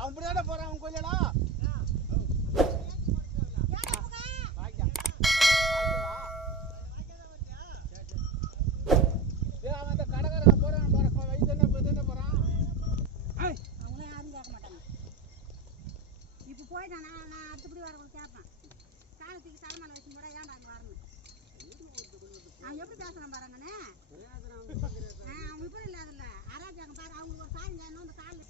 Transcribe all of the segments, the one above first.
அவன் இப்படிதானே போறான் அவன் கொஞ்சடா அவன் அந்த கடைக்காரன் போறான் வயசு என்ன போறான் அவங்களாம் யாரும் கேட்க மாட்டாங்க. இப்போ போயிட்டான் நான் அடுத்தபடி வரவங்க கேட்பேன். காலத்துக்கு தலைமையில வச்சு கூட ஏன்டா அங்கே வரணும் அவன் எப்படி பேசுறான் பாருங்கண்ணே. அவன் இப்படி இல்லாதில்ல அராஜாங்க பாரு அவங்களுக்கு ஒரு சாயம் வேணும் அந்த காலில்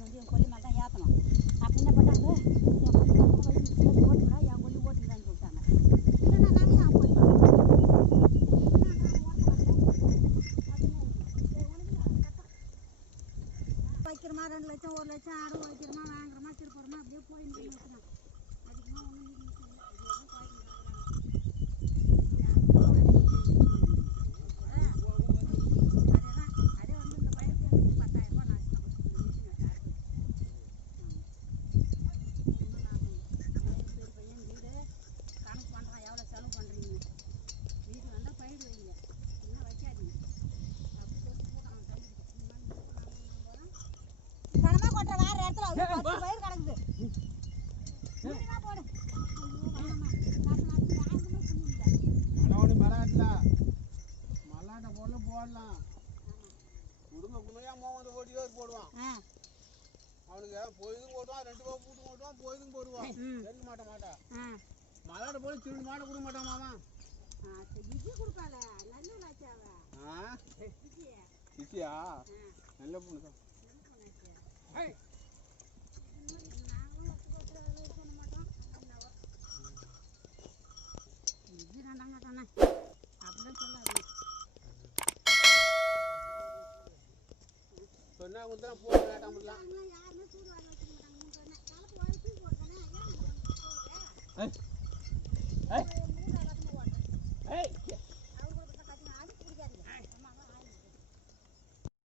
வந்து என் கொல்லி மேலே தான் ஏற்றணும். அப்படி என்ன பண்ணாங்க ஓட்டுடா என் கொல்லி ஓட்டுதான்னு சொல்லிட்டாங்க. இல்லைன்னா நானே அவன் போயிடலாம் வைக்கிறோமா 2 லட்சம் 1 லட்சம் அடவு வைக்கிறோமா வாங்குறோமா திருப்பறோமா அப்படியே போயிட்டு வைக்கிறோம். அதுக்குமா ஒன்றும் அதே வந்து இந்த பயிருக்கு 10,000 ரூபா நஷ்டம். பெரிய பையன் வீடு கணக்கு பண்ணுறான் எவ்வளோ செலவு பண்ணுறீங்க வீடு வந்தால் பயிர் வைங்க இன்னும் வைக்காதீங்க அப்படி சொல்லி போட்டான் கனமாக கொட்டுற வேறு இடத்துல பயிர் கிடக்குது போடு. மல்லாட்டை பொருள் போடலாம் குடும்ப குமையா வந்து ஓடியோ போடுவான் அவனுக்கு போயதும் போடுவான் 2 ரூபா பூட்டு போடுவான் போயதும் போடுவான் எடுக்க மாட்டான் மல்லாட்டை போல திருடு மாட்டை கொடுக்க மாட்டான் மாதான் விஜய் கொடுப்பால நல்ல லாச்சாவ விஜயா நல்ல பொண்ணு தான் அப்படிதான் சொல்லாது சொன்னா கொஞ்சம் போட வேண்டாம் முடியலாம் யாருமே சூடு வர வச்சுக்க மாட்டாங்க கலப்பு வாங்கி தூக்கி போட்டானே ஏன் ஏய் ஏய்